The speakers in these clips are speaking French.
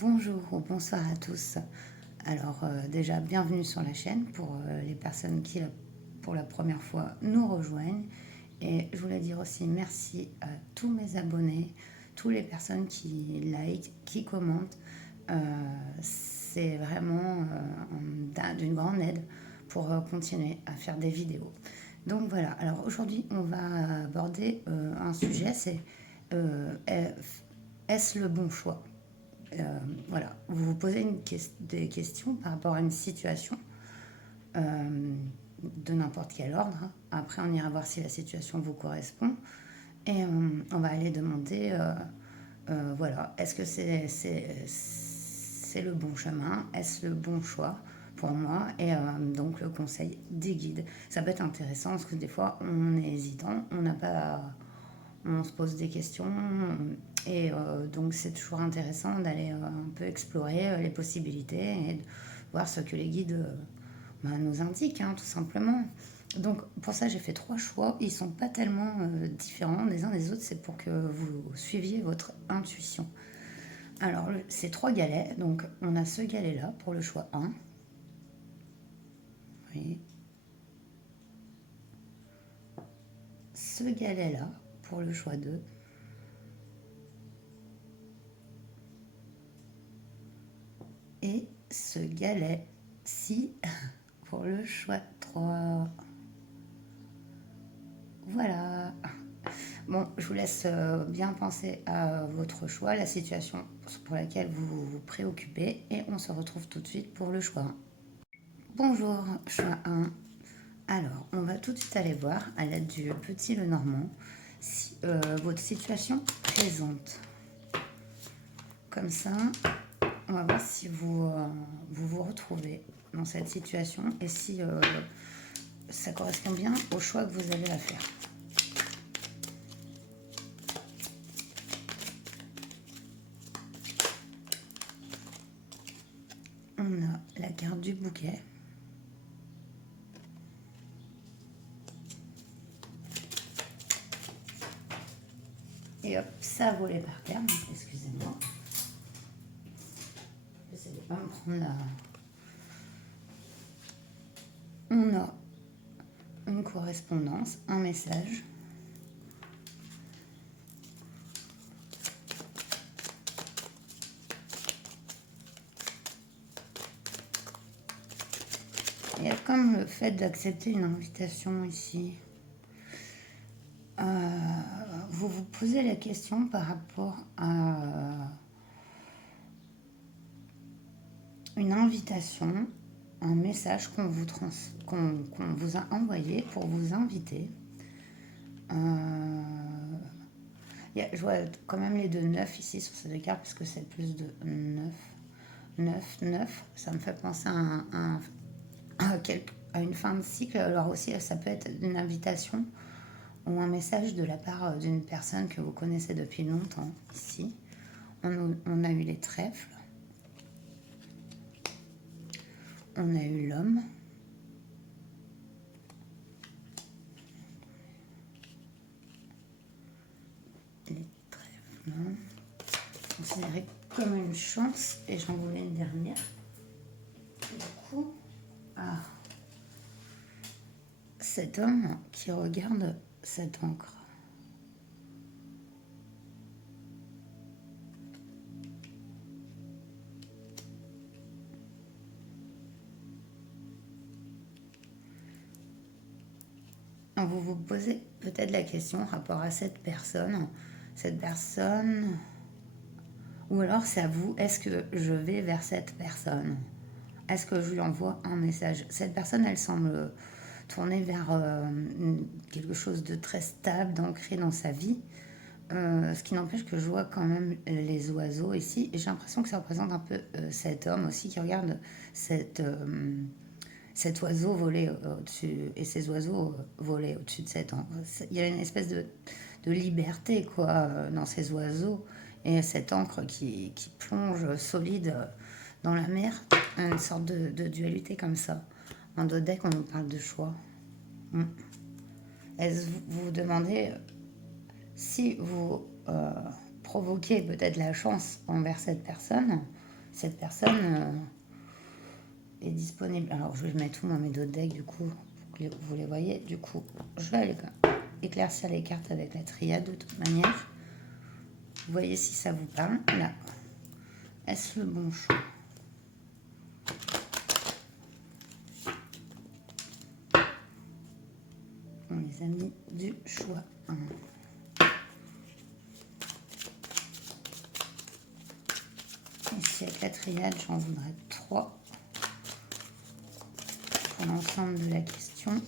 Bonjour ou bonsoir à tous. Alors déjà, bienvenue sur la chaîne pour les personnes qui, pour la première fois, nous rejoignent. Et je voulais dire aussi merci à tous mes abonnés, toutes les personnes qui like, qui commentent. C'est vraiment d'une grande aide pour continuer à faire des vidéos. Donc voilà, alors aujourd'hui on va aborder un sujet, c'est est-ce le bon choix? Voilà, vous vous posez des questions par rapport à une situation de n'importe quel ordre. Après, on ira voir si la situation vous correspond. Et on va aller demander, voilà, est-ce que c'est le bon chemin? Est-ce le bon choix pour moi? Et donc, le conseil des guides. Ça peut être intéressant parce que des fois, on est hésitant, on n'a pas on se pose des questions et donc c'est toujours intéressant d'aller un peu explorer les possibilités et de voir ce que les guides nous indiquent, tout simplement. Donc pour ça j'ai fait 3 choix, ils sont pas tellement différents des uns des autres, c'est pour que vous suiviez votre intuition. Alors c'est 3 galets, donc on a ce galet là pour le choix 1. Oui. Ce galet là pour le choix 2. Et ce galet-ci pour le choix 3. Voilà. Bon, je vous laisse bien penser à votre choix, la situation pour laquelle vous vous préoccupez, et on se retrouve tout de suite pour le choix 1. Bonjour, choix 1. Alors, on va tout de suite aller voir, à l'aide du petit Lenormand, si votre situation présente. Comme ça, on va voir si vous retrouvez dans cette situation et si ça correspond bien au choix que vous avez à faire. On a la carte du bouquet. Et hop, ça a volé par terre, donc excusez-moi. J'essaie de pas me prendre la... On a une correspondance, un message. Il y a comme le fait d'accepter une invitation ici. Vous vous posez la question par rapport à une invitation, un message qu'on vous a envoyé pour vous inviter. Je vois quand même les 2 9 ici sur ces 2 cartes, parce que c'est plus de 9. 9, 9, ça me fait penser à une fin de cycle. Alors aussi, ça peut être une invitation ou un message de la part d'une personne que vous connaissez depuis longtemps. Ici, on a eu les trèfles. On a eu l'homme. Les trèfles, non. Considéré comme une chance, et j'en voulais une dernière. Du coup, cet homme qui regarde cette encre. Vous vous posez peut-être la question par rapport à cette personne, ou alors c'est à vous, est-ce que je vais vers cette personne? Est-ce que je lui envoie un message? Cette personne, elle semble tourner vers quelque chose de très stable, d'ancré dans sa vie. Ce qui n'empêche que je vois quand même les oiseaux ici. Et j'ai l'impression que ça représente un peu cet homme aussi qui regarde cet oiseau voler au-dessus, et ces oiseaux voler au-dessus de cet encre. Il y a une espèce de liberté quoi, dans ces oiseaux. Et cette encre qui plonge solide dans la mer, une sorte de dualité comme ça. En dos deck, on nous parle de choix. Est-ce que vous vous demandez si vous provoquez peut-être la chance envers cette personne, cette personne est disponible. Alors, je vais mettre tout dans mes deux decks, du coup, pour que vous les voyez. Du coup, je vais aller éclaircir les cartes avec la triade, de toute manière. Vous voyez si ça vous parle. Là, est-ce le bon choix? On les a mis du choix 1. Ici, avec la triade, j'en voudrais 3 pour l'ensemble de la question.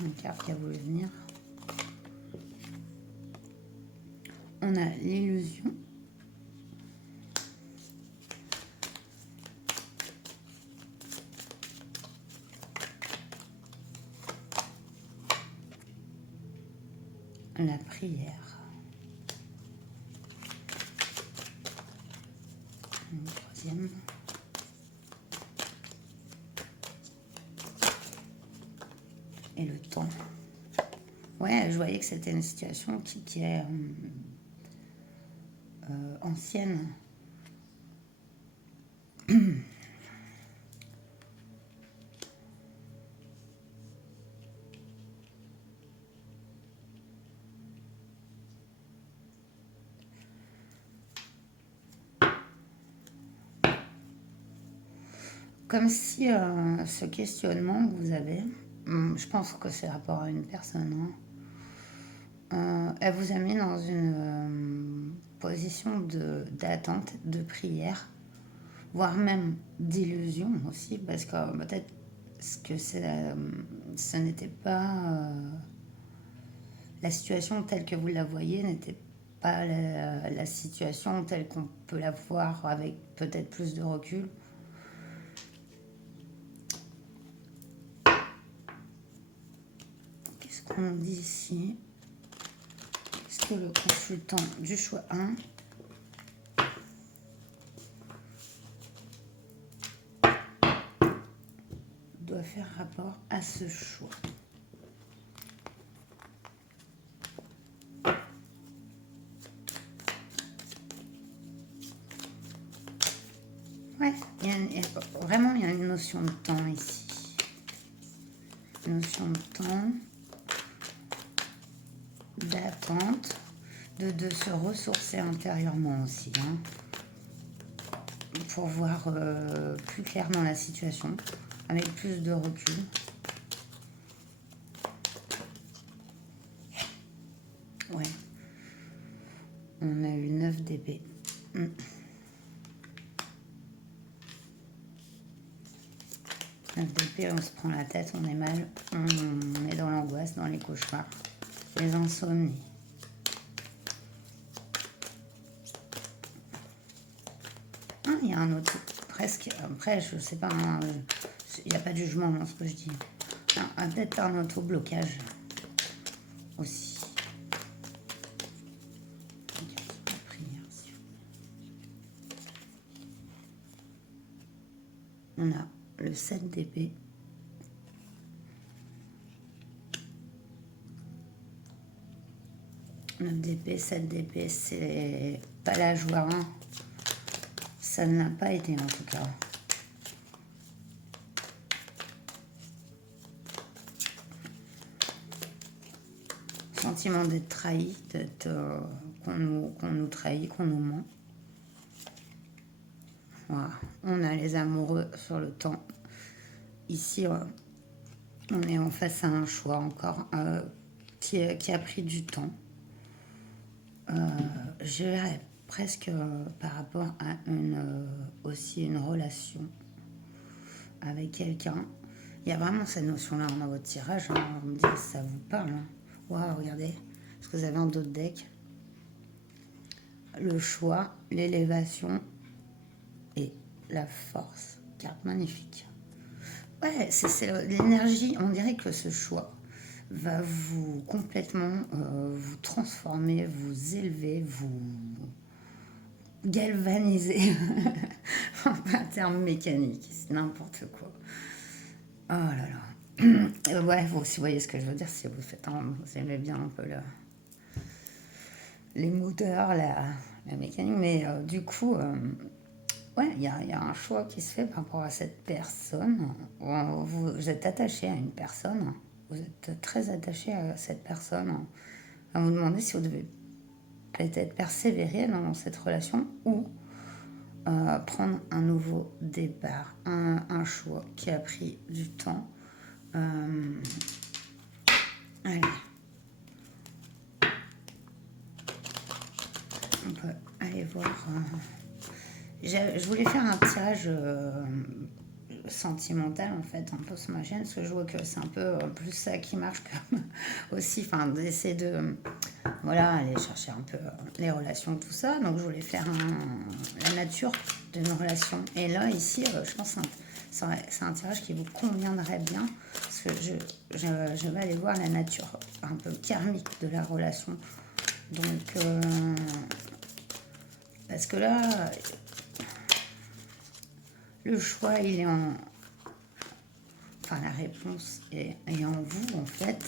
Une carte qui a voulu venir. On a l'illusion. La prière. Une troisième. Et le temps. Ouais, je voyais que c'était une situation qui est ancienne. Comme si ce questionnement que vous avez, je pense que c'est rapport à une personne, elle vous a mis dans une position d'attente, de prière, voire même d'illusion aussi, parce que peut-être que ce n'était pas la situation telle que vous la voyez, n'était pas la situation telle qu'on peut la voir avec peut-être plus de recul. Qu'est-ce qu'on dit ici? Est-ce que le consultant du choix 1 doit faire rapport à ce choix? Ouais, vraiment il y a une notion de temps ici. Une notion de temps, d'attente, de se ressourcer intérieurement aussi, pour voir plus clairement la situation, avec plus de recul. Ouais. On a eu 9 d'épée. 9 d'épée, on se prend la tête, on est mal, on est dans l'angoisse, dans les cauchemars, les insomnies. Ah, il y a un autre, presque, après, je sais pas, il n'y a pas de jugement dans ce que je dis. Peut-être un auto-blocage aussi. On a le 7 d'épée. Neuf d'épée, 7 d'épée, c'est pas la joie. Ça ne l'a pas été en tout cas. Sentiment d'être trahi, qu'on nous trahit, qu'on nous ment. Voilà. On a les amoureux sur le temps. Ici, on est en face à un choix encore qui a pris du temps. Je dirais presque par rapport à aussi une relation avec quelqu'un. Il y a vraiment cette notion-là dans votre tirage. On me dit si ça vous parle. Waouh, regardez. Est-ce que vous avez un d'autres deck? Le choix, l'élévation et la force. Carte magnifique. Ouais, c'est l'énergie. On dirait que ce choix va vous complètement vous transformer, vous élever, vous galvaniser. Un terme mécanique, c'est n'importe quoi. Oh là là. Ouais, vous, si vous voyez ce que je veux dire, si vous faites vous aimez bien un peu les moteurs, la mécanique, mais du coup, ouais, il y a un choix qui se fait par rapport à cette personne. Vous êtes attaché à une personne, vous êtes très attaché à cette personne. À vous demander si vous devez peut-être persévérer dans cette relation ou prendre un nouveau départ, un choix qui a pris du temps. Allez, on peut aller voir. Je voulais faire un tirage sentimental en fait, un peu sur ma chaîne, parce que je vois que c'est un peu plus ça qui marche comme aussi, enfin d'essayer de voilà, aller chercher un peu les relations, tout ça. Donc je voulais faire la nature d'une relation. Et là ici, je pense que c'est un tirage qui vous conviendrait bien, parce que je vais aller voir la nature un peu karmique de la relation. Donc parce que là, le choix, il est en... Enfin, la réponse est en vous, en fait.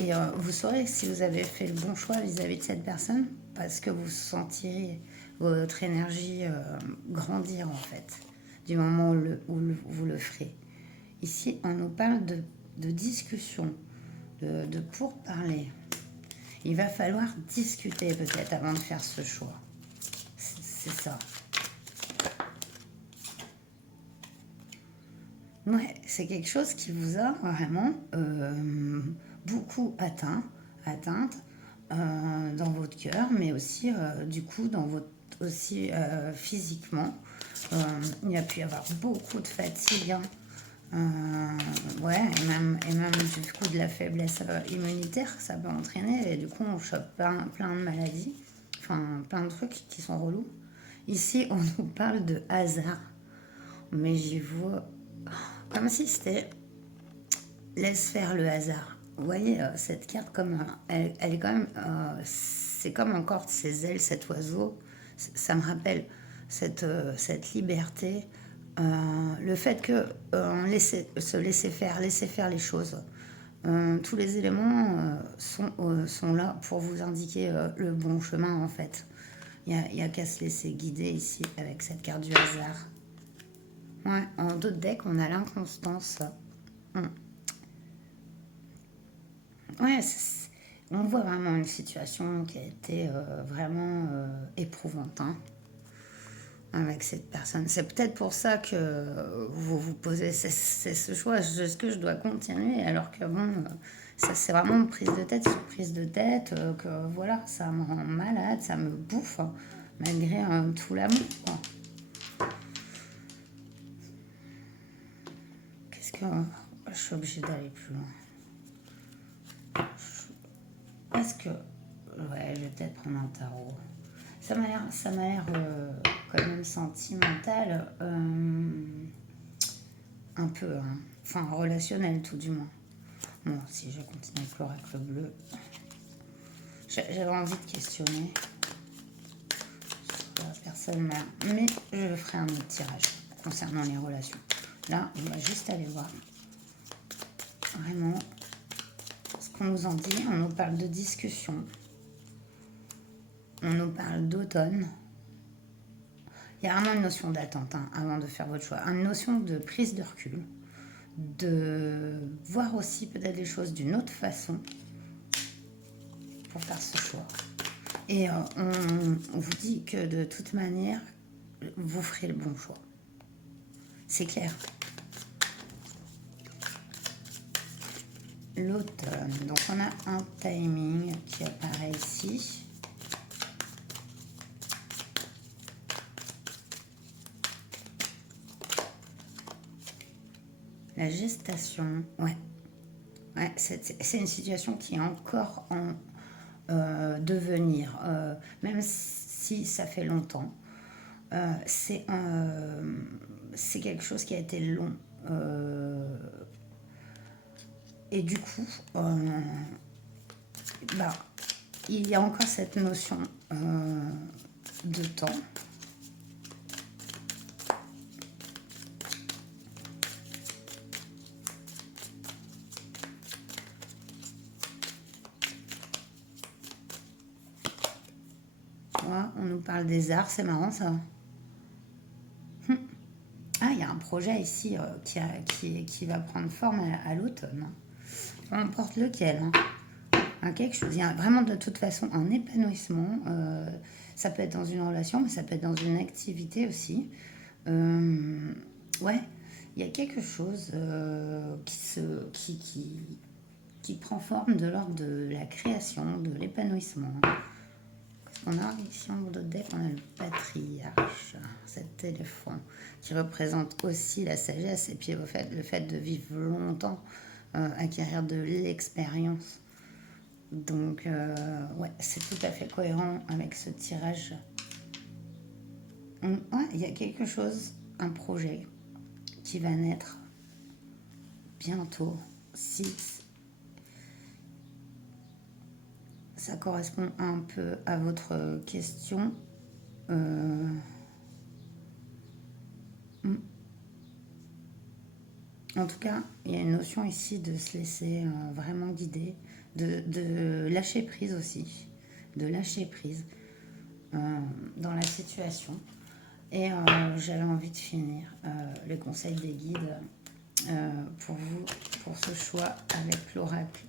Et vous saurez si vous avez fait le bon choix vis-à-vis de cette personne, parce que vous sentirez votre énergie grandir, en fait, du moment où vous le ferez. Ici, on nous parle de discussion, de pourparler. Il va falloir discuter, peut-être, avant de faire ce choix. C'est ça. Ouais, c'est quelque chose qui vous a vraiment beaucoup atteinte dans votre cœur, mais aussi du coup dans votre aussi physiquement. Il y a pu y avoir beaucoup de fatigue, hein. Ouais, et même du coup de la faiblesse immunitaire que ça peut entraîner, et du coup on chope plein de maladies, enfin plein de trucs qui sont relous. Ici, on nous parle de hasard, mais j'y vois comme si c'était laisse faire le hasard. Vous voyez, cette carte, comme elle est quand même, c'est comme encore ses ailes, cet oiseau. Ça me rappelle cette liberté, le fait que se laisser faire les choses. Tous les éléments sont là pour vous indiquer le bon chemin, en fait. Il y a qu'à se laisser guider ici avec cette carte du hasard. Ouais, en d'autres decks, on a l'inconstance. Hum. Ouais, on voit vraiment une situation qui a été vraiment éprouvante, hein, avec cette personne. C'est peut-être pour ça que vous vous posez ce choix. Est-ce que je dois continuer alors que bon, ça c'est vraiment une prise de tête sur prise de tête, que voilà, ça me rend malade, ça me bouffe, hein, malgré tout l'amour, quoi. Qu'est-ce que... je suis obligée d'aller plus loin. Est-ce que... Ouais, je vais peut-être prendre un tarot. Ça m'a l'air quand même sentimental, un peu, hein. Enfin relationnel tout du moins. Bon, si je continue avec l'oracle bleu, j'avais envie de questionner la personne là, mais je ferai un autre tirage concernant les relations. Là, on va juste aller voir vraiment ce qu'on nous en dit. On nous parle de discussion, on nous parle d'automne. Il y a vraiment une notion d'attente, hein, avant de faire votre choix, une notion de prise de recul, de voir aussi peut-être les choses d'une autre façon pour faire ce choix. Et on vous dit que de toute manière, vous ferez le bon choix. C'est clair. L'automne. Donc on a un timing qui apparaît ici. La gestation, ouais. Ouais, c'est une situation qui est encore en devenir, même si ça fait longtemps. C'est quelque chose qui a été long. Et du coup, bah, il y a encore cette notion de temps. parle des arts, c'est marrant ça. Ah, il y a un projet ici qui va prendre forme à l'automne. Peu importe lequel. Quelque chose. Il y a vraiment de toute façon un épanouissement. Ça peut être dans une relation, mais ça peut être dans une activité aussi. Ouais, il y a quelque chose qui prend forme de l'ordre de la création, de l'épanouissement. On a ici en haut de deck, on a le patriarche, cet éléphant qui représente aussi la sagesse et puis le fait de vivre longtemps, acquérir de l'expérience. Donc, ouais, c'est tout à fait cohérent avec ce tirage. Ouais, il y a quelque chose, un projet qui va naître bientôt. Si ça correspond un peu à votre question. En tout cas, il y a une notion ici de se laisser vraiment guider, de lâcher prise aussi, de lâcher prise dans la situation. Et j'avais envie de finir les conseils des guides pour vous, pour ce choix avec l'oracle.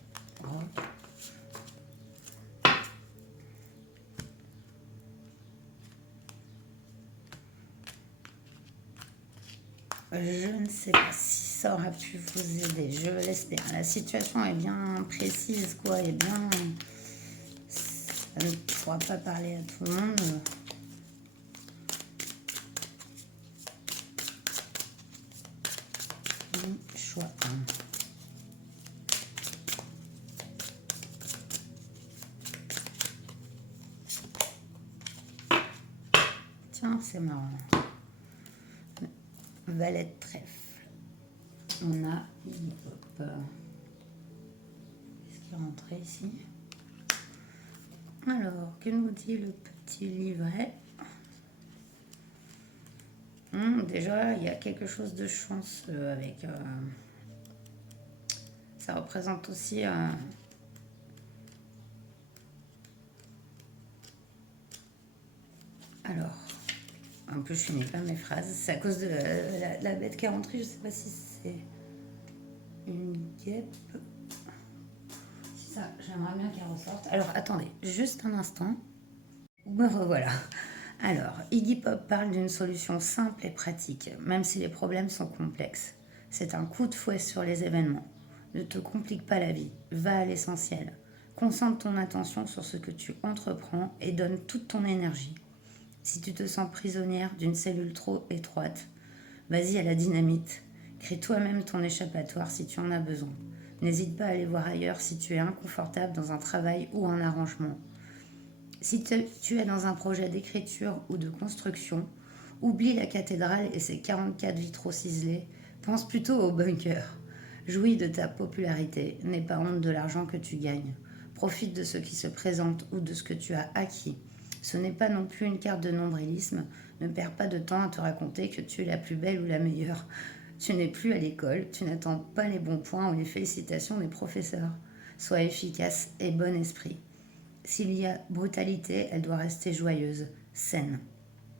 Je ne sais pas si ça aura pu vous aider, je l'espère. La situation est bien précise, quoi, et bien... Ça ne pourra pas parler à tout le monde. Choix 1. Tiens, c'est marrant. Valet de trèfle. On a Iggy Pop. Qu'est-ce qui est rentré ici? Alors, que nous dit le petit livret? Déjà, il y a quelque chose de chanceux avec... ça représente aussi... Alors, en plus, je finis pas mes phrases. C'est à cause de la bête qui est rentrée. Je sais pas si c'est une guêpe. C'est ça, j'aimerais bien qu'elle ressorte. Alors, attendez, juste un instant. Me revoilà. Alors, Iggy Pop parle d'une solution simple et pratique, même si les problèmes sont complexes. C'est un coup de fouet sur les événements. Ne te complique pas la vie, va à l'essentiel. Concentre ton attention sur ce que tu entreprends et donne toute ton énergie. Si tu te sens prisonnière d'une cellule trop étroite, vas-y à la dynamite. Crée toi-même ton échappatoire si tu en as besoin. N'hésite pas à aller voir ailleurs si tu es inconfortable dans un travail ou un arrangement. Si tu es dans un projet d'écriture ou de construction, oublie la cathédrale et ses 44 vitraux ciselés, pense plutôt au bunker. Jouis de ta popularité, n'aie pas honte de l'argent que tu gagnes. Profite de ce qui se présente ou de ce que tu as acquis. Ce n'est pas non plus une carte de nombrilisme, ne perds pas de temps à te raconter que tu es la plus belle ou la meilleure. Tu n'es plus à l'école, tu n'attends pas les bons points ou les félicitations des professeurs. Sois efficace et bon esprit. S'il y a brutalité, elle doit rester joyeuse, saine.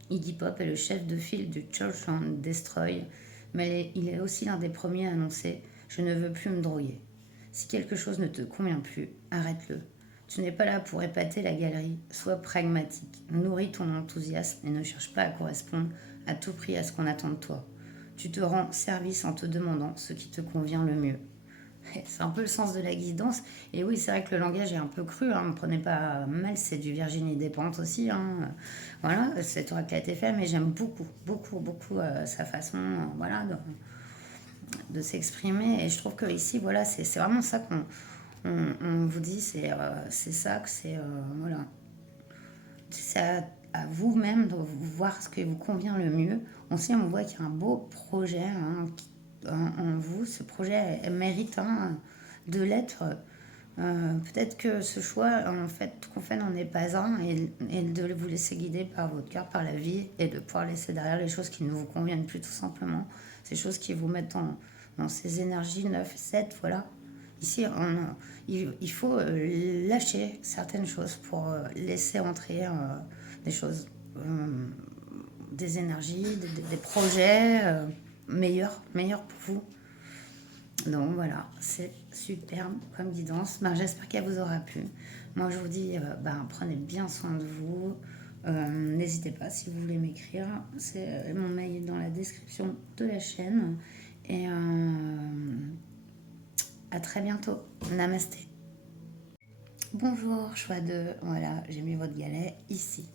Iggy Pop est le chef de file du Church on Destroy, mais il est aussi l'un des premiers à annoncer « Je ne veux plus me droguer ». Si quelque chose ne te convient plus, arrête-le. Tu n'es pas là pour épater la galerie, sois pragmatique, nourris ton enthousiasme et ne cherche pas à correspondre à tout prix à ce qu'on attend de toi. Tu te rends service en te demandant ce qui te convient le mieux. C'est un peu le sens de la guidance. Et oui, c'est vrai que le langage est un peu cru. Ne me prenez pas mal, c'est du Virginie Despentes aussi. Voilà, cet oracle a été fait, mais j'aime beaucoup, beaucoup, beaucoup sa façon voilà, de s'exprimer. Et je trouve que ici, voilà, c'est vraiment ça qu'on on vous dit. C'est ça que c'est. Voilà. C'est à vous-même de voir ce qui vous convient le mieux. On voit qu'il y a un beau projet en vous. Ce projet mérite de l'être. Peut-être que ce choix qu'on fait n'en est pas un et de vous laisser guider par votre cœur, par la vie et de pouvoir laisser derrière les choses qui ne vous conviennent plus tout simplement. Ces choses qui vous mettent dans ces énergies 9, 7, voilà. Ici, il faut lâcher certaines choses pour laisser entrer des choses. des énergies, des projets meilleurs pour vous. Donc voilà, c'est superbe comme guidance. Ben, j'espère qu'elle vous aura plu. Moi, je vous dis, prenez bien soin de vous. N'hésitez pas si vous voulez m'écrire. Mon mail est dans la description de la chaîne. Et à très bientôt. Namasté. Bonjour, choix 2. Voilà, j'ai mis votre galet ici.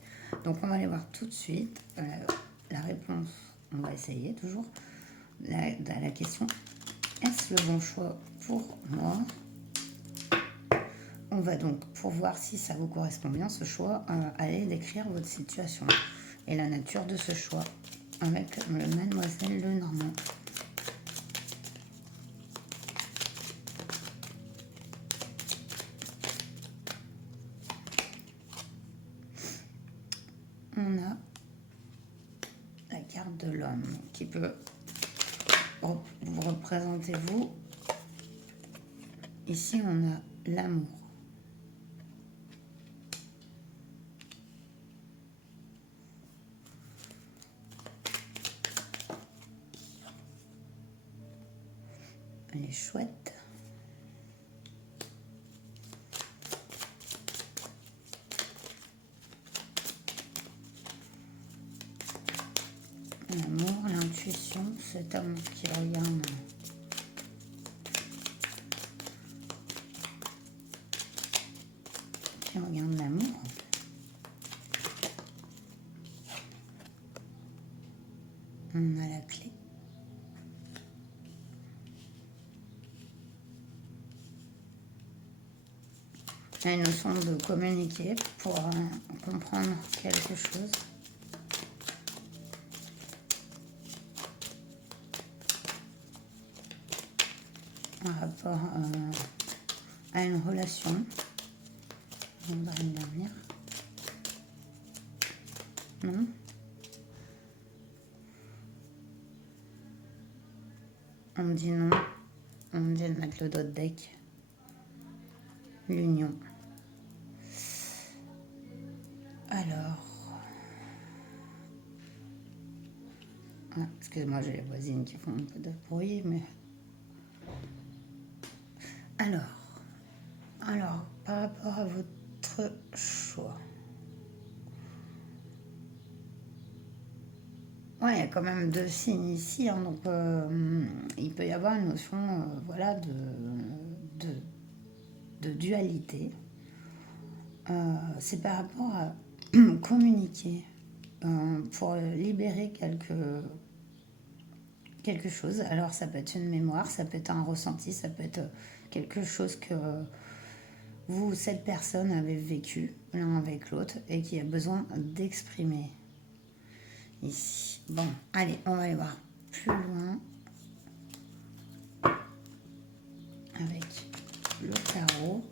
Donc on va aller voir tout de suite la réponse. On va essayer toujours. La question, est-ce le bon choix pour moi? On va donc, pour voir si ça vous correspond bien, ce choix, aller décrire votre situation et la nature de ce choix avec le Mademoiselle Lenormand. On a la carte de l'homme qui peut vous représenter vous. Ici, on a l'amour. Elle est chouette. L'amour, l'intuition, cet homme qui regarde. Qui regarde l'amour. On a la clé. Il y a une notion de communiquer pour comprendre quelque chose. En rapport à une relation. On va une dernière. Non. On me dit non. On me dit de mettre le dos de deck. L'union. Alors. Ah, excusez-moi, j'ai les voisines qui font un peu de bruit, mais. Alors, par rapport à votre choix. Ouais, il y a quand même 2 signes ici, hein, donc il peut y avoir une notion voilà, de dualité. C'est par rapport à communiquer pour libérer quelque chose. Alors ça peut être une mémoire, ça peut être un ressenti, ça peut être quelque chose que vous, cette personne, avez vécu l'un avec l'autre et qui a besoin d'exprimer. Ici. Bon, allez, on va aller voir plus loin avec le tarot.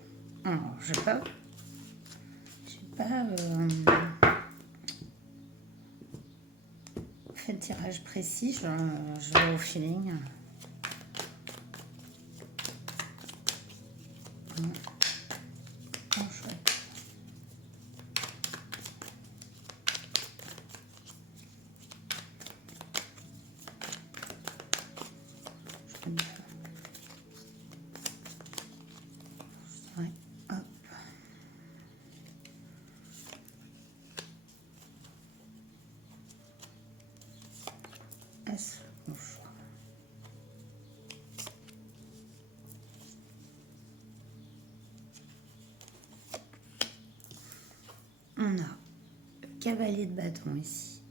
Alors, j'ai pas fait de tirage précis, je vais au feeling. Oh, chouette. Ouais, hop. Est-ce le choix? On a le cavalier de bâton ici.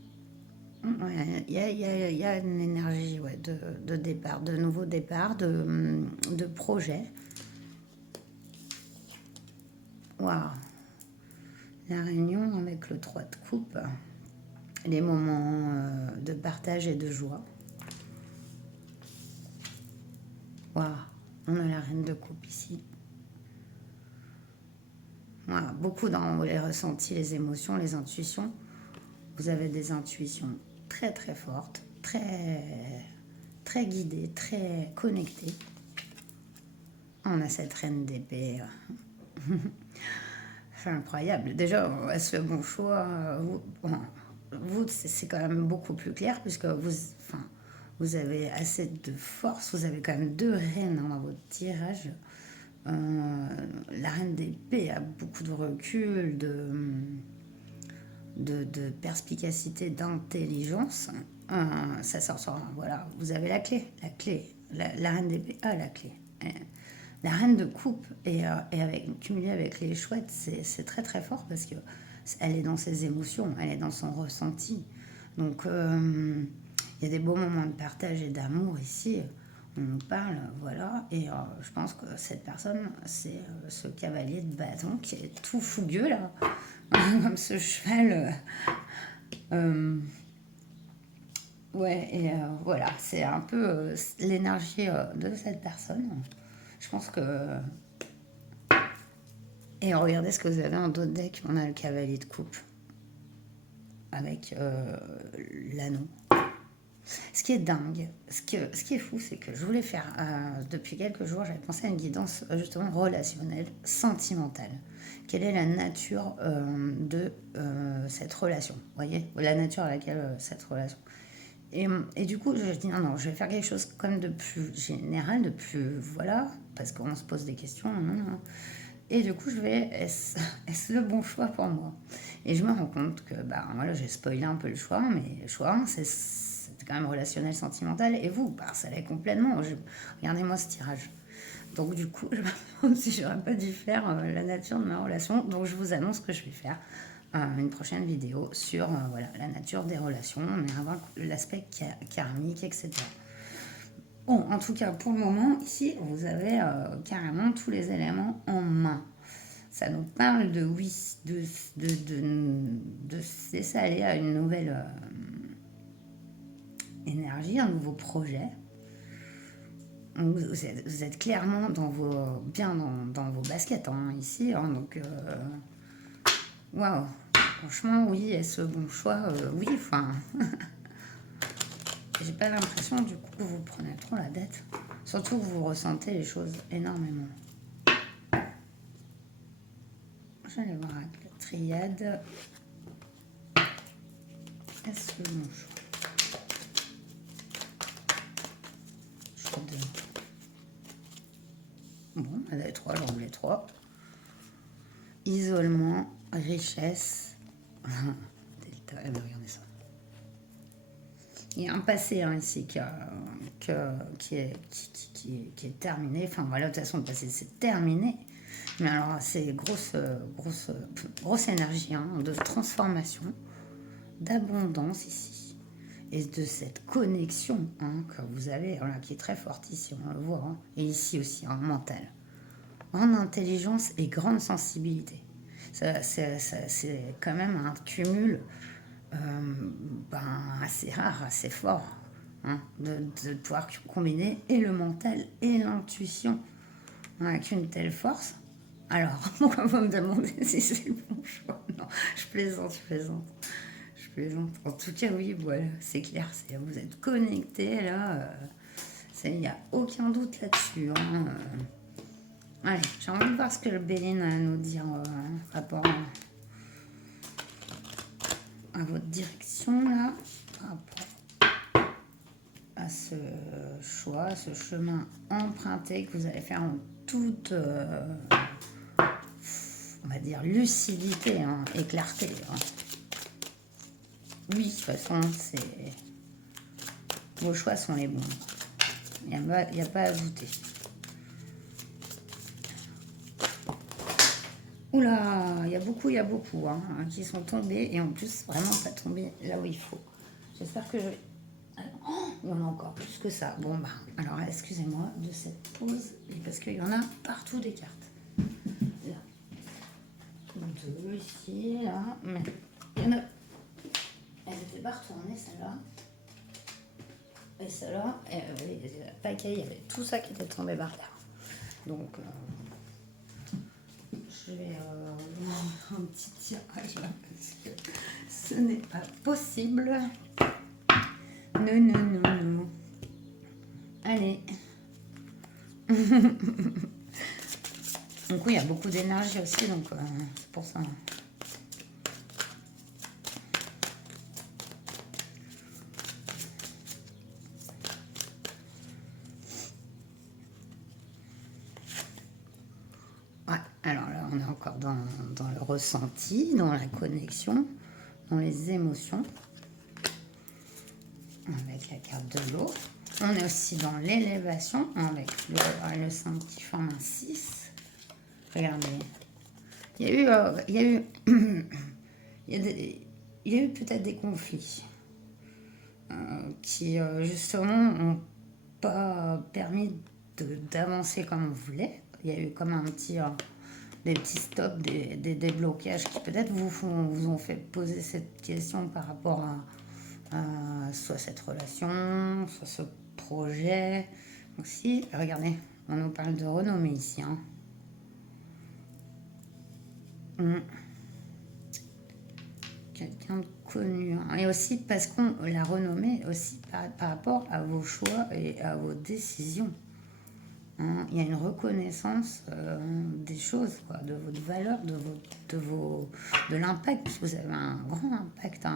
Il y a une énergie de départ, de nouveau départ, de projet. Waouh! La réunion avec le 3 de coupe, les moments de partage et de joie. Waouh! On a la reine de coupe ici. Voilà, beaucoup dans les ressentis, les émotions, les intuitions. Vous avez des intuitions très très fortes, très guidées, très connectées. On a cette reine d'épée. C'est incroyable. Déjà, est-ce le bon choix? vous, c'est quand même beaucoup plus clair puisque vous, enfin, vous avez assez de force. Vous avez quand même 2 reines dans votre tirage. La reine d'épée a beaucoup de recul, de perspicacité, d'intelligence. Ça sort sur... Voilà, vous avez la clé. La clé. La reine d'épée a la clé. La reine de coupe et avec, cumulée avec les chouettes, c'est très très fort parce que elle est dans ses émotions, elle est dans son ressenti. Donc il y a des beaux moments de partage et d'amour ici. On nous parle, voilà. Et je pense que cette personne, c'est ce cavalier de bâton qui est tout fougueux là, comme ce cheval. Ouais, et voilà, c'est un peu l'énergie de cette personne. Je pense que et regardez ce que vous avez en dos de deck. On a le cavalier de coupe avec l'anneau. Ce qui est dingue, ce qui est fou, c'est que je voulais faire, depuis quelques jours, j'avais pensé à une guidance justement relationnelle, sentimentale. Quelle est la nature de cette relation? Vous voyez, la nature à laquelle cette relation. Et du coup, je dis non, non, je vais faire quelque chose quand même de plus général, de plus, voilà, parce qu'on se pose des questions. Non, non. Et du coup, je vais, est-ce le bon choix pour moi? Et je me rends compte que, bah, voilà, j'ai spoilé un peu le choix, mais le choix, c'est quand même relationnel, sentimental. Et vous, bah, ça l'est complètement. Regardez-moi ce tirage. Donc, du coup, je me demande si j'aurais pas dû faire la nature de ma relation. Donc, je vous annonce que je vais faire une prochaine vidéo sur voilà, la nature des relations, mais avoir l'aspect karmique, etc. Bon, en tout cas, pour le moment, ici, vous avez carrément tous les éléments en main. Ça nous parle de, oui, de se laisser aller à une nouvelle énergie, un nouveau projet. Vous êtes clairement bien dans vos baskets hein, ici. Hein, donc, waouh, franchement, oui, est-ce le bon choix? Oui, enfin... J'ai pas l'impression du coup que vous prenez trop la tête. Surtout que vous ressentez les choses énormément. Je vais aller voir avec la triade. Est-ce que bon choix? Bon, elle a les 3, j'en les 3. Isolement, richesse. Delta, regardez ça. Il y a un passé hein, ici qui est terminé. Enfin voilà, de toute façon, le passé c'est terminé. Mais alors, c'est grosse énergie hein, de transformation, d'abondance ici. Et de cette connexion hein, que vous avez, voilà, qui est très forte ici, on le voit. Hein, et ici aussi, en mental. En intelligence et grande sensibilité. C'est quand même un cumul assez rare, assez fort, hein, de pouvoir combiner et le mental et l'intuition avec une telle force. Alors, pourquoi vous me demandez si c'est le bon choix? Non, je plaisante. En tout cas, oui, voilà, c'est clair, vous êtes connectés là, il n'y a aucun doute là-dessus. Hein. Allez, j'ai envie de voir ce que le Béline a à nous dire rapport à votre direction là, par rapport à ce choix, à ce chemin emprunté que vous allez faire en toute, on va dire, lucidité hein, et clarté. Hein. Oui, de toute façon, vos choix sont les bons. Il n'y a pas à douter. Oula, il y a beaucoup hein, qui sont tombés et en plus vraiment pas tombés là où il faut. J'espère que je vais... Oh, il y en a encore plus que ça. Bon bah, alors excusez-moi de cette pause parce qu'il y en a partout des cartes. Là, 2 ici, là, mais il y en a... Elles étaient pas retournées celle-là. Et celle-là, il y avait paquet, il y avait tout ça qui était tombé par terre. Donc... je vais un petit tirage là parce que ce n'est pas possible. Non. Allez. Donc oui, il y a beaucoup d'énergie aussi, donc c'est pour ça. on est encore dans le ressenti, dans la connexion, dans les émotions. Avec la carte de l'eau. On est aussi dans l'élévation avec le 5 qui forme un 6. Regardez. Il y a eu peut-être des conflits qui justement n'ont pas permis d'avancer comme on voulait. Il y a eu comme des petits stops, des déblocages qui peut-être vous ont fait poser cette question par rapport à soit cette relation, soit ce projet. Aussi, regardez, on nous parle de renommée ici. Hein. Quelqu'un de connu. Hein. Et aussi parce qu'on l'a renommé aussi par rapport à vos choix et à vos décisions. Hein. Il y a une reconnaissance des choses, quoi, de votre valeur, de l'impact. Vous avez un grand impact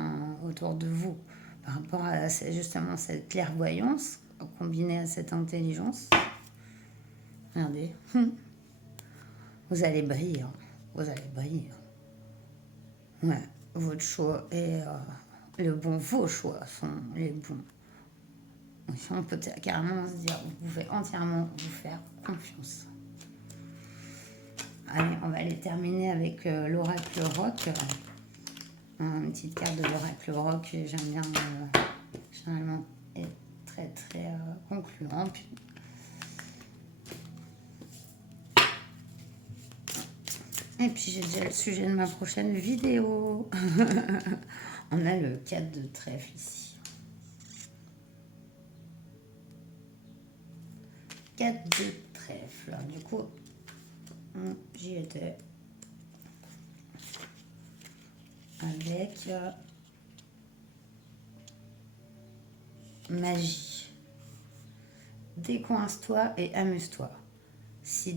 autour de vous par rapport à justement cette clairvoyance combinée à cette intelligence. Regardez. Vous allez briller. Hein. Vous allez briller. Ouais, votre choix est le bon. Vos choix sont les bons. On peut carrément se dire, vous pouvez entièrement vous faire confiance. Allez, on va aller terminer avec l'oracle rock. Une petite carte de l'oracle rock, j'aime bien, généralement, est très très concluant. Puis, et puis j'ai déjà le sujet de ma prochaine vidéo. On a le 4 de trèfle ici. 4 de trèfle. Du coup, j'y étais. Avec magie. Décoince-toi et amuse-toi. Si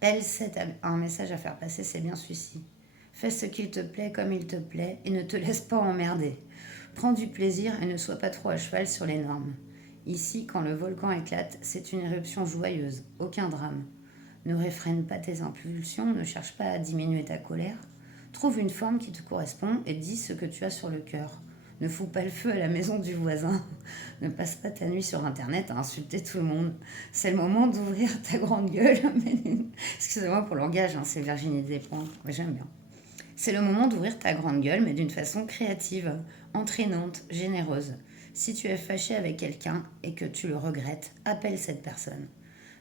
L7 a un message à faire passer, c'est bien celui-ci. Fais ce qu'il te plaît comme il te plaît et ne te laisse pas emmerder. Prends du plaisir et ne sois pas trop à cheval sur les normes. Ici, quand le volcan éclate, c'est une éruption joyeuse, aucun drame. Ne réfrène pas tes impulsions, ne cherche pas à diminuer ta colère. Trouve une forme qui te correspond et dis ce que tu as sur le cœur. Ne fous pas le feu à la maison du voisin. Ne passe pas ta nuit sur Internet à insulter tout le monde. C'est le moment d'ouvrir ta grande gueule. Excusez-moi pour le langage, hein, c'est Virginie Despentes. Ouais, j'aime bien. C'est le moment d'ouvrir ta grande gueule, mais d'une façon créative, entraînante, généreuse. Si tu es fâché avec quelqu'un et que tu le regrettes, appelle cette personne.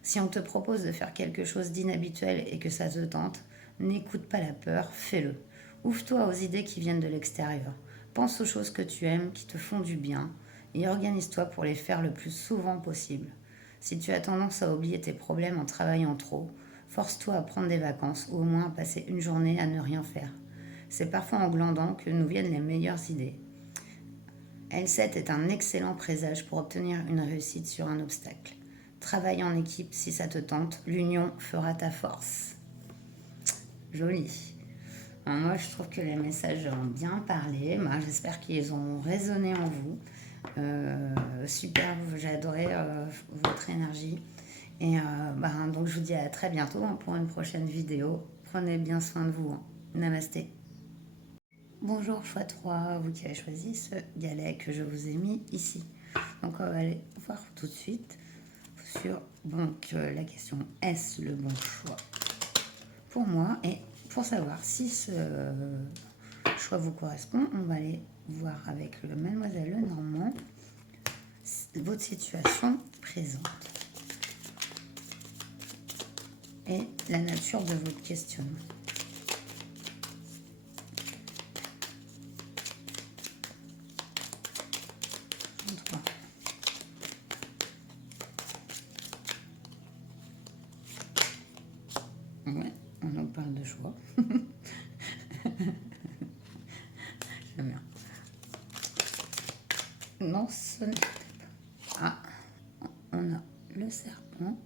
Si on te propose de faire quelque chose d'inhabituel et que ça te tente, n'écoute pas la peur, fais-le. Ouvre-toi aux idées qui viennent de l'extérieur. Pense aux choses que tu aimes, qui te font du bien, et organise-toi pour les faire le plus souvent possible. Si tu as tendance à oublier tes problèmes en travaillant trop, force-toi à prendre des vacances ou au moins à passer une journée à ne rien faire. C'est parfois en glandant que nous viennent les meilleures idées. L7 est un excellent présage pour obtenir une réussite sur un obstacle. Travaille en équipe si ça te tente, l'union fera ta force. Joli. Moi, je trouve que les messages ont bien parlé. Moi, j'espère qu'ils ont résonné en vous. Super, j'ai adoré votre énergie. Et donc, je vous dis à très bientôt pour une prochaine vidéo. Prenez bien soin de vous. Namasté. Bonjour x3, vous qui avez choisi ce galet que je vous ai mis ici. Donc, on va aller voir tout de suite sur la question, est-ce le bon choix pour moi? Et pour savoir si ce choix vous correspond, on va aller voir avec le Mademoiselle Lenormand votre situation présente et la nature de votre questionnement. Ouais, on nous parle de choix. J'aime bien. Non, ce n'est pas. Ah, on a le serpent.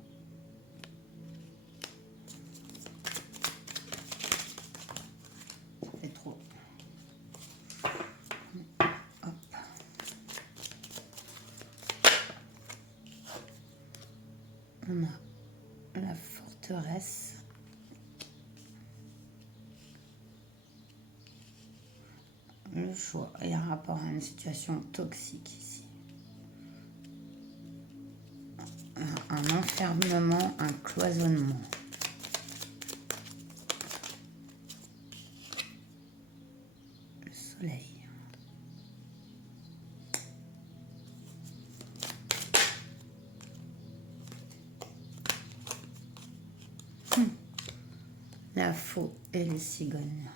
C'est trop. Hop. On a la forteresse choix et un rapport à une situation toxique ici. Un enfermement, un cloisonnement. Le soleil. La faux et les cigognes.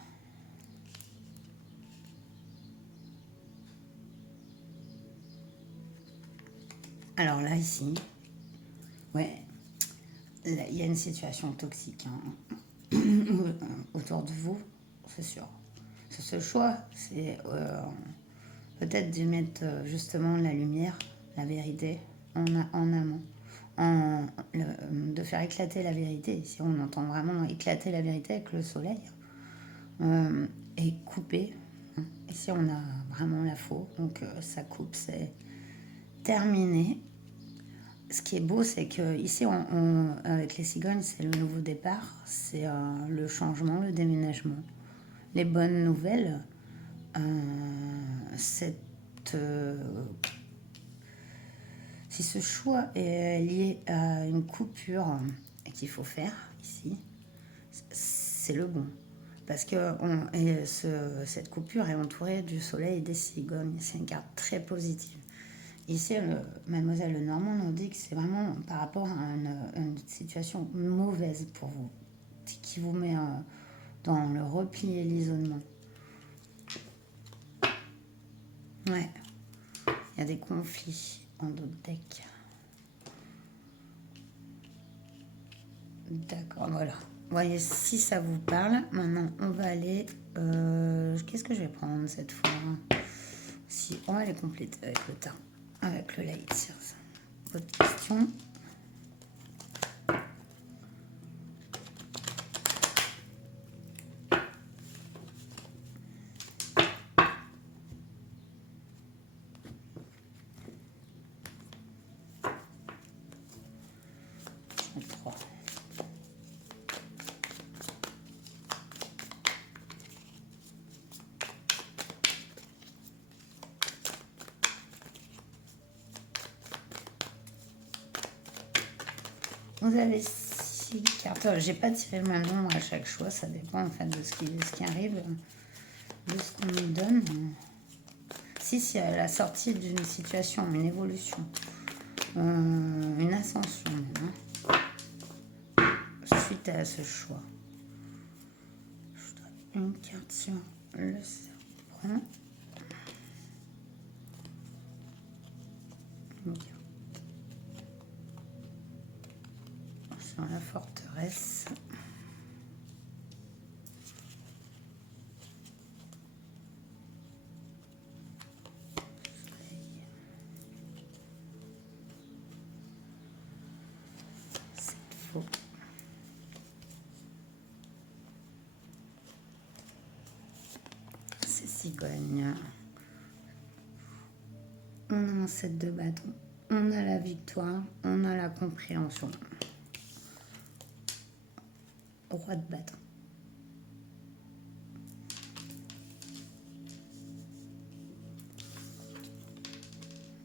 Alors là, ici, ouais, là, il y a une situation toxique autour de vous, c'est sûr. Ce choix, c'est peut-être de mettre justement la lumière, la vérité en amont. De faire éclater la vérité. Ici, on entend vraiment éclater la vérité avec le soleil. Et couper. Ici, on a vraiment la faux. Donc, ça coupe, c'est terminé. Ce qui est beau, c'est que ici, avec les cigognes, c'est le nouveau départ. C'est le changement, le déménagement. Les bonnes nouvelles, si ce choix est lié à une coupure qu'il faut faire ici, c'est le bon. Parce que cette coupure est entourée du soleil et des cigognes. C'est une carte très positive. Ici, Mademoiselle Lenormand nous dit que c'est vraiment par rapport à une situation mauvaise pour vous, qui vous met dans le repli et l'isolement. Ouais, il y a des conflits en d'autres decks. D'accord, voilà. Voyez si ça vous parle. Maintenant, on va aller... qu'est-ce que je vais prendre cette fois? Si, on va aller compléter avec le tarot, avec le light. Votre question. Vous avez 6 cartes. J'ai pas tiré le même nombre à chaque choix. Ça dépend en fait de ce qui arrive, de ce qu'on nous donne. Si c'est la sortie d'une situation, une évolution, une ascension, suite à ce choix. Je voudrais une carte sur le serpent. Une carte sur la forteresse. C'est faux. C'est cigogne. On a un 7 de bâton. On a la victoire. On a la compréhension. Roi de bâton.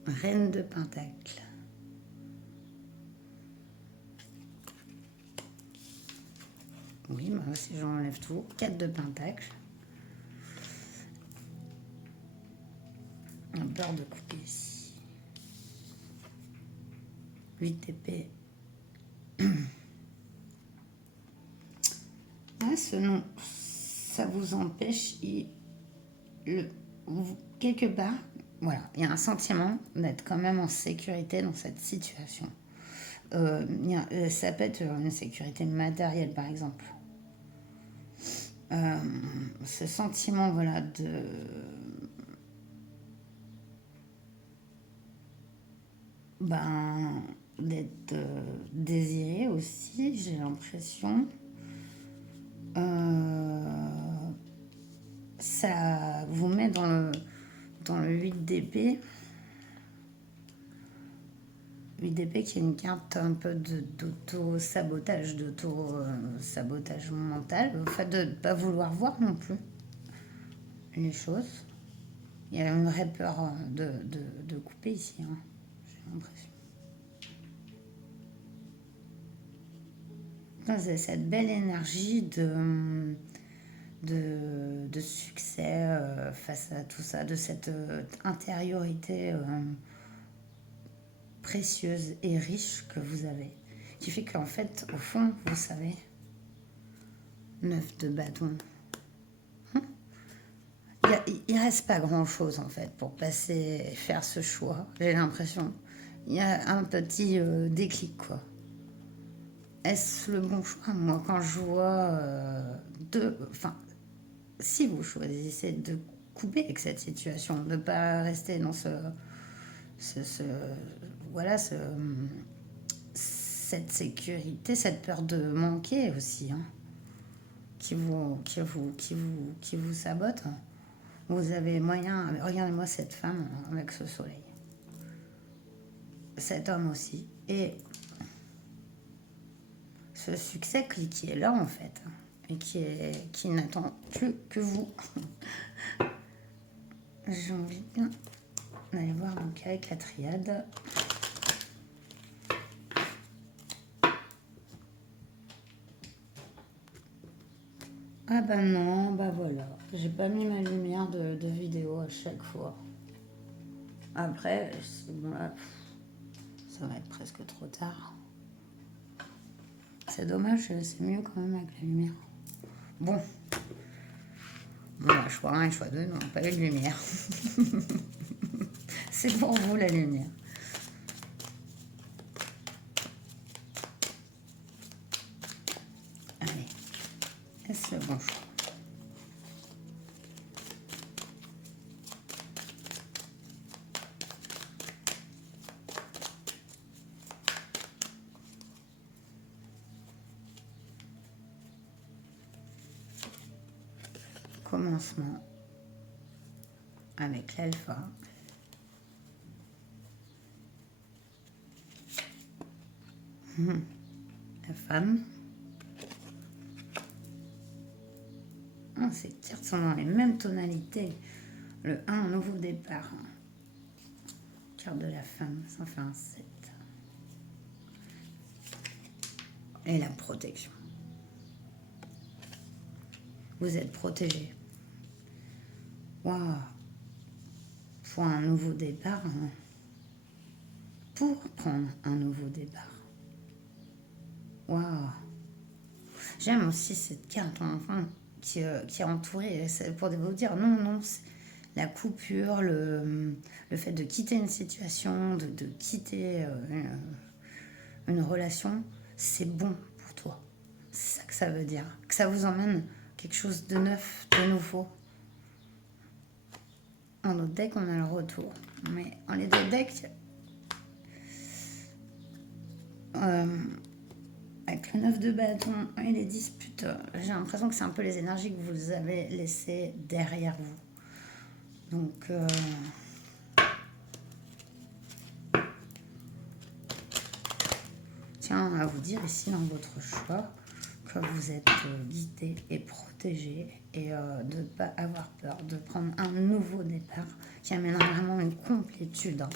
Reine de pentacle. Oui, moi aussi j'enlève tout. 4 de pentacle. Un beurre de couper ici. 8 d'épée. Ce nom, ça vous empêche, quelque part, voilà, il y a un sentiment d'être quand même en sécurité dans cette situation. Ça peut être une sécurité matérielle, par exemple. Ce sentiment, voilà, d'être désiré aussi, j'ai l'impression. Ça vous met dans le 8 d'épée. 8 d'épée qui est une carte un peu d'auto-sabotage, d'auto-sabotage mental. Le fait de ne pas vouloir voir non plus les choses. Il y a une vraie peur de couper ici, hein, j'ai l'impression. Vous avez cette belle énergie de succès face à tout ça, de cette intériorité précieuse et riche que vous avez, qui fait qu'en fait, au fond, vous savez, 9 de bâton. Il reste pas grand-chose en fait pour passer et faire ce choix, j'ai l'impression. Il y a un petit déclic, quoi. Est-ce le bon choix? Moi, quand je vois enfin, si vous choisissez de couper avec cette situation, de ne pas rester dans voilà, cette sécurité, cette peur de manquer aussi, hein, qui vous sabote. Vous avez moyen, regardez-moi cette femme avec ce soleil, cet homme aussi, et ce succès qui est là en fait, et qui n'attend plus que vous. J'ai envie d'aller voir donc avec la triade. Ah bah non, bah voilà. J'ai pas mis ma lumière de vidéo à chaque fois. Après, bon là, ça va être presque trop tard. C'est dommage, c'est mieux quand même avec la lumière. Bon. Bon, bah, choix 1 et choix 2 n'ont pas eu de lumière. C'est pour vous la lumière. Allez. Est-ce le bon choix? Commencement avec l'alpha. La femme. Oh, ces cartes sont dans les mêmes tonalités. Le 1, un nouveau départ. Carte de la femme, ça fait un 7. Et la protection. Vous êtes protégé. Waouh. Pour un nouveau départ. Hein. Pour prendre un nouveau départ. Waouh. J'aime aussi cette carte enfin, qui est entourée. C'est pour vous dire non, la coupure, le fait de quitter une situation, de quitter une relation, c'est bon pour toi. C'est ça que ça veut dire. Que ça vous emmène quelque chose de neuf, de nouveau. En autre deck, on a le retour. Mais en les deux decks, avec le 9 de bâton et les disputes, j'ai l'impression que c'est un peu les énergies que vous avez laissées derrière vous. Donc, tiens à vous dire ici dans votre choix que vous êtes guidé et protégé et de ne pas avoir peur de prendre un nouveau départ qui amènera vraiment une complétude, hein.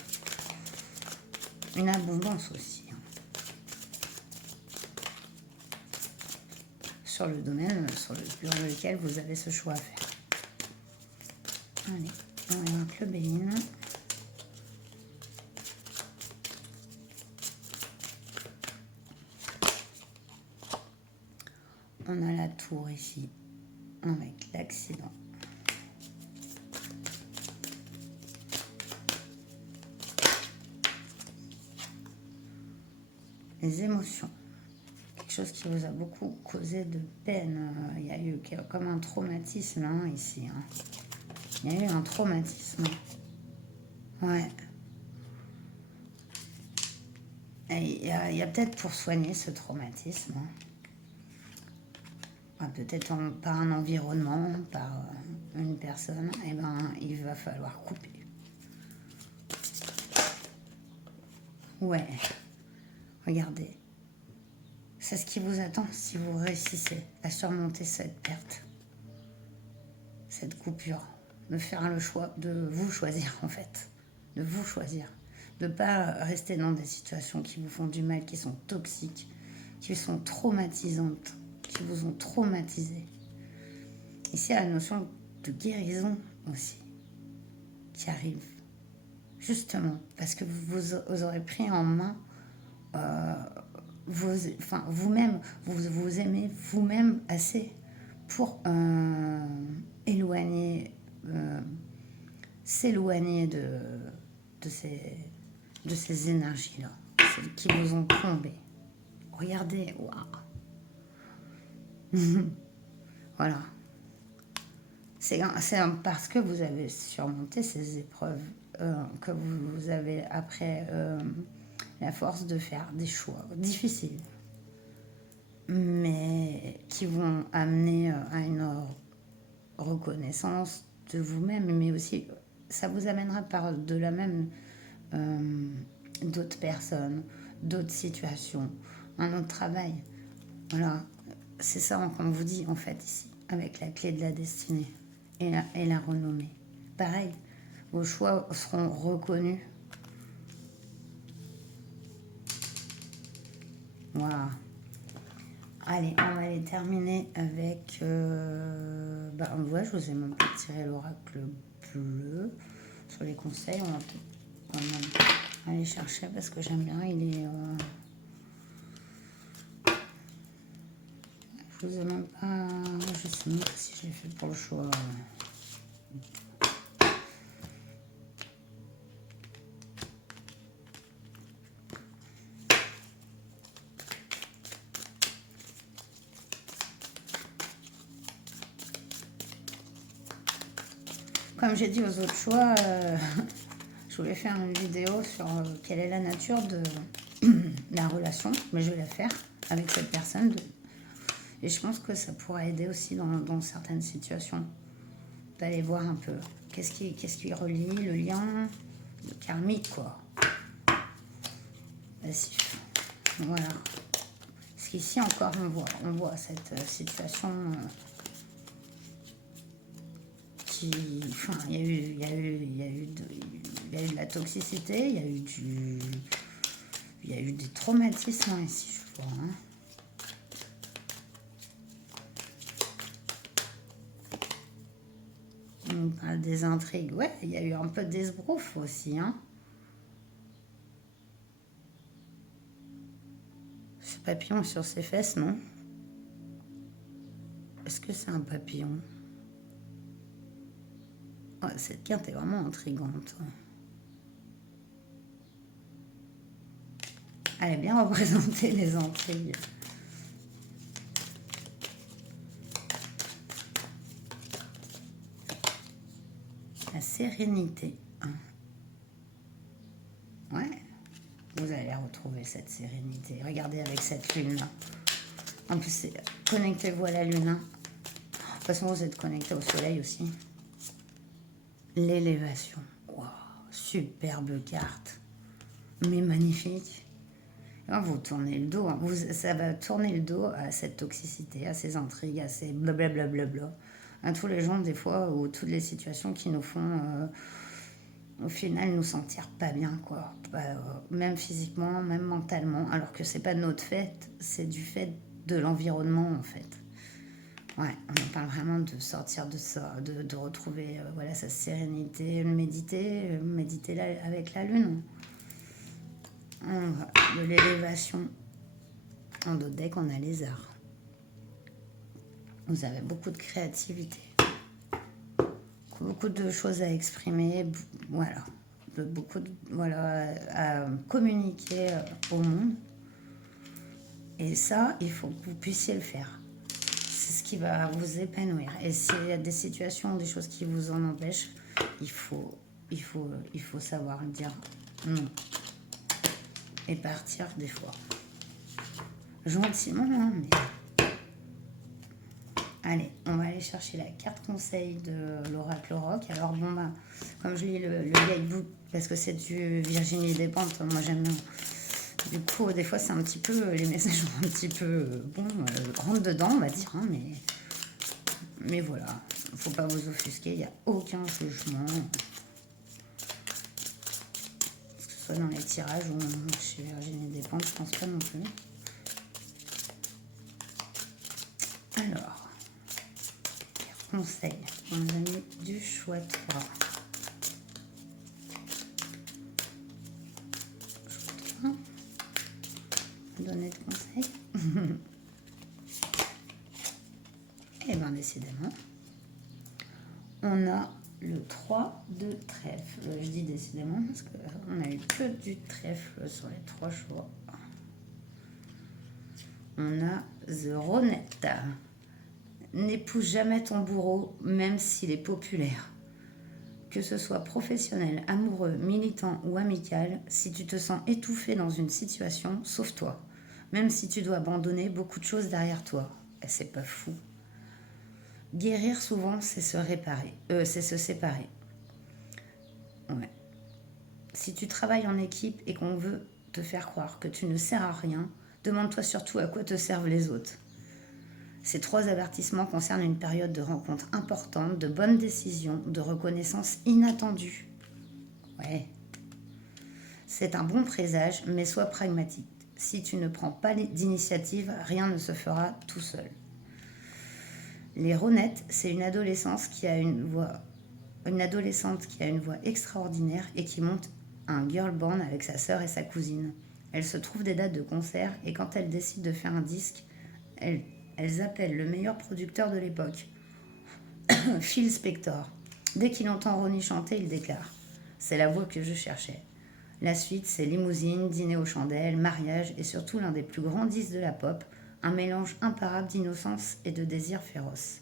Une abondance aussi, hein. Sur le domaine sur lequel vous avez ce choix à faire. Allez, on va voir le Béline. On a la tour ici, avec l'accident. Les émotions. Quelque chose qui vous a beaucoup causé de peine. Il y a eu comme un traumatisme hein, ici. Hein. Il y a eu un traumatisme. Ouais. Et il y a peut-être pour soigner ce traumatisme. Hein. Peut-être par un environnement, par une personne. Et ben, il va falloir couper. Ouais. Regardez. C'est ce qui vous attend si vous réussissez à surmonter cette perte. Cette coupure. de faire le choix de vous choisir en fait, de vous choisir, de ne pas rester dans des situations qui vous font du mal, qui sont toxiques, qui sont traumatisantes, qui vous ont traumatisé. Ici, il y a la notion de guérison aussi qui arrive, justement, parce que vous aurez pris en main vous-même, vous aimez vous-même assez pour s'éloigner de ces énergies-là, celles qui vous ont plombé. Regardez, waouh. Voilà. C'est parce que vous avez surmonté ces épreuves que vous avez après la force de faire des choix difficiles, mais qui vont amener à une reconnaissance de vous-même, mais aussi ça vous amènera par de la même d'autres personnes, d'autres situations, un autre travail. Voilà, c'est ça qu'on vous dit en fait ici, avec la clé de la destinée et la renommée. Pareil, vos choix seront reconnus. Voilà. Allez, on va aller terminer avec... on voit, je vous ai même pas tiré l'oracle bleu sur les conseils. On va peut-être aller chercher parce que j'aime bien. Il est... je vous ai même pas... Je sais même pas si je l'ai fait pour le choix. Comme j'ai dit aux autres choix, je voulais faire une vidéo sur quelle est la nature de la relation, mais je vais la faire avec cette personne. Et je pense que ça pourra aider aussi dans certaines situations, d'aller voir un peu qu'est-ce qui relie le lien, le karmique, quoi. Passif. Voilà. Parce qu'ici encore, on voit cette situation... Enfin, il y a eu de la toxicité, il y a eu des traumatismes ici, je vois. Hein. On parle des intrigues. Ouais, il y a eu un peu d'esbrouf aussi. Hein. Ce papillon sur ses fesses, non? Est-ce que c'est un papillon? Oh, cette carte est vraiment intrigante. Elle a bien représenté les intrigues. La sérénité. Ouais. Vous allez retrouver cette sérénité. Regardez avec cette lune-là. En plus, connectez-vous à la lune. Hein. De toute façon, vous êtes connecté au soleil aussi. L'élévation. Wow, superbe carte. Mais magnifique. Là, vous tournez le dos. Hein. Ça va tourner le dos à cette toxicité, à ces intrigues, à ces blablabla. À tous les gens, des fois, ou toutes les situations qui nous font, au final, nous sentir pas bien, quoi. Même physiquement, même mentalement. Alors que c'est pas de notre fait, c'est du fait de l'environnement, en fait. Ouais, on parle vraiment de sortir de ça, de retrouver voilà, sa sérénité, méditer là, avec la lune. De l'élévation. En d'autres decks, on a les arts. Vous avez beaucoup de créativité. Beaucoup de choses à exprimer. Voilà. À communiquer au monde. Et ça, il faut que vous puissiez le faire. C'est ce qui va vous épanouir. Et s'il y a des situations, des choses qui vous en empêchent, il faut savoir dire non. Et partir des fois. Gentiment, hein, mais... Allez, on va aller chercher la carte conseil de l'oracle rock. Alors bon, comme je lis le guidebook, parce que c'est du Virginie Despentes, moi j'aime bien. Du coup, des fois, c'est un petit peu... Les messages sont un petit peu... rentre dedans, on va dire, hein, mais voilà. faut pas vous offusquer, il n'y a aucun jugement. Que ce soit dans les tirages ou chez Virginie Despentes, je pense pas non plus. Alors, conseil, on a mis du choix 3. Donner de conseils. Et bien décidément, on a le 3 de trèfle. Je dis décidément parce qu'on a eu que du trèfle sur les 3 choix. On a The Ronette. N'épouse jamais ton bourreau, même s'il est populaire. Que ce soit professionnel, amoureux, militant ou amical, si tu te sens étouffé dans une situation, sauve-toi. Même si tu dois abandonner beaucoup de choses derrière toi. Et c'est pas fou. Guérir souvent, c'est se réparer. C'est se séparer. Ouais. Si tu travailles en équipe et qu'on veut te faire croire que tu ne sers à rien, demande-toi surtout à quoi te servent les autres. Ces 3 avertissements concernent une période de rencontre importante, de bonnes décisions, de reconnaissance inattendue. Ouais. C'est un bon présage, mais sois pragmatique. Si tu ne prends pas d'initiative, rien ne se fera tout seul. Les Ronettes, c'est une adolescente qui a une voix extraordinaire et qui monte un girl band avec sa sœur et sa cousine. Elles se trouvent des dates de concert et quand elles décident de faire un disque, elles appellent le meilleur producteur de l'époque, Phil Spector. Dès qu'il entend Ronnie chanter, il déclare « C'est la voix que je cherchais ». La suite, c'est limousine, dîner aux chandelles, mariage et surtout l'un des plus grands disques de la pop, un mélange imparable d'innocence et de désir féroce.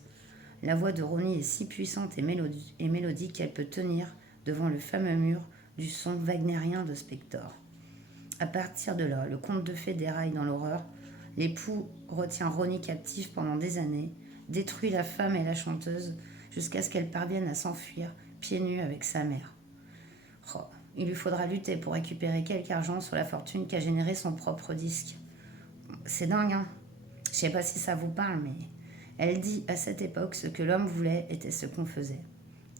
La voix de Ronnie est si puissante et mélodique qu'elle peut tenir devant le fameux mur du son wagnérien de Spector. À partir de là, le conte de fées déraille dans l'horreur. L'époux retient Ronnie captive pendant des années, détruit la femme et la chanteuse jusqu'à ce qu'elle parvienne à s'enfuir pieds nus avec sa mère. Oh, il lui faudra lutter pour récupérer quelque argent sur la fortune qu'a généré son propre disque. C'est dingue, hein? Je sais pas si ça vous parle, mais elle dit à cette époque ce que l'homme voulait était ce qu'on faisait.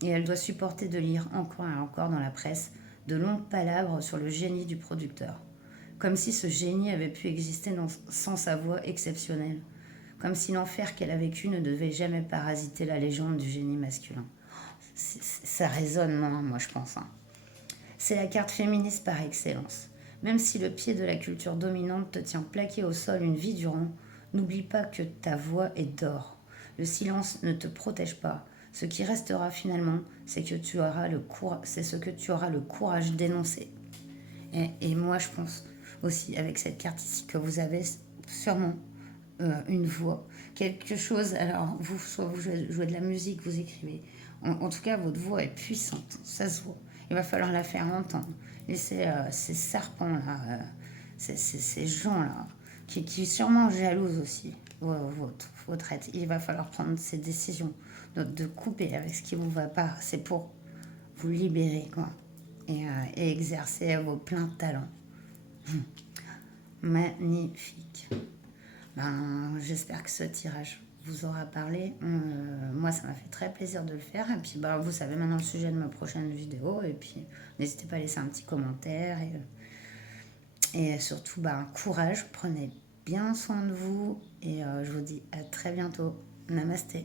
Et elle doit supporter de lire encore et encore dans la presse de longues palabres sur le génie du producteur. Comme si ce génie avait pu exister sans sa voix exceptionnelle. Comme si l'enfer qu'elle a vécu ne devait jamais parasiter la légende du génie masculin. Ça résonne, moi je pense. Hein. C'est la carte féministe par excellence. Même si le pied de la culture dominante te tient plaqué au sol une vie durant, n'oublie pas que ta voix est d'or. Le silence ne te protège pas. Ce qui restera finalement, c'est ce que tu auras le courage d'énoncer. Et moi, je pense aussi, avec cette carte ici, que vous avez sûrement une voix, quelque chose. Alors, soit vous jouez de la musique, vous écrivez. En tout cas, votre voix est puissante, ça se voit. Il va falloir la faire entendre. Laissez ces serpents-là, ces gens-là, qui sûrement jalousent aussi votre être. Il va falloir prendre ces décisions de couper avec ce qui ne vous va pas. C'est pour vous libérer, quoi. Et exercer vos pleins talents. Magnifique. J'espère que ce tirage vous aura parlé. Moi, ça m'a fait très plaisir de le faire. Et puis, vous savez maintenant le sujet de ma prochaine vidéo. Et puis, n'hésitez pas à laisser un petit commentaire. Et surtout, courage. Prenez bien soin de vous. Et je vous dis à très bientôt. Namasté.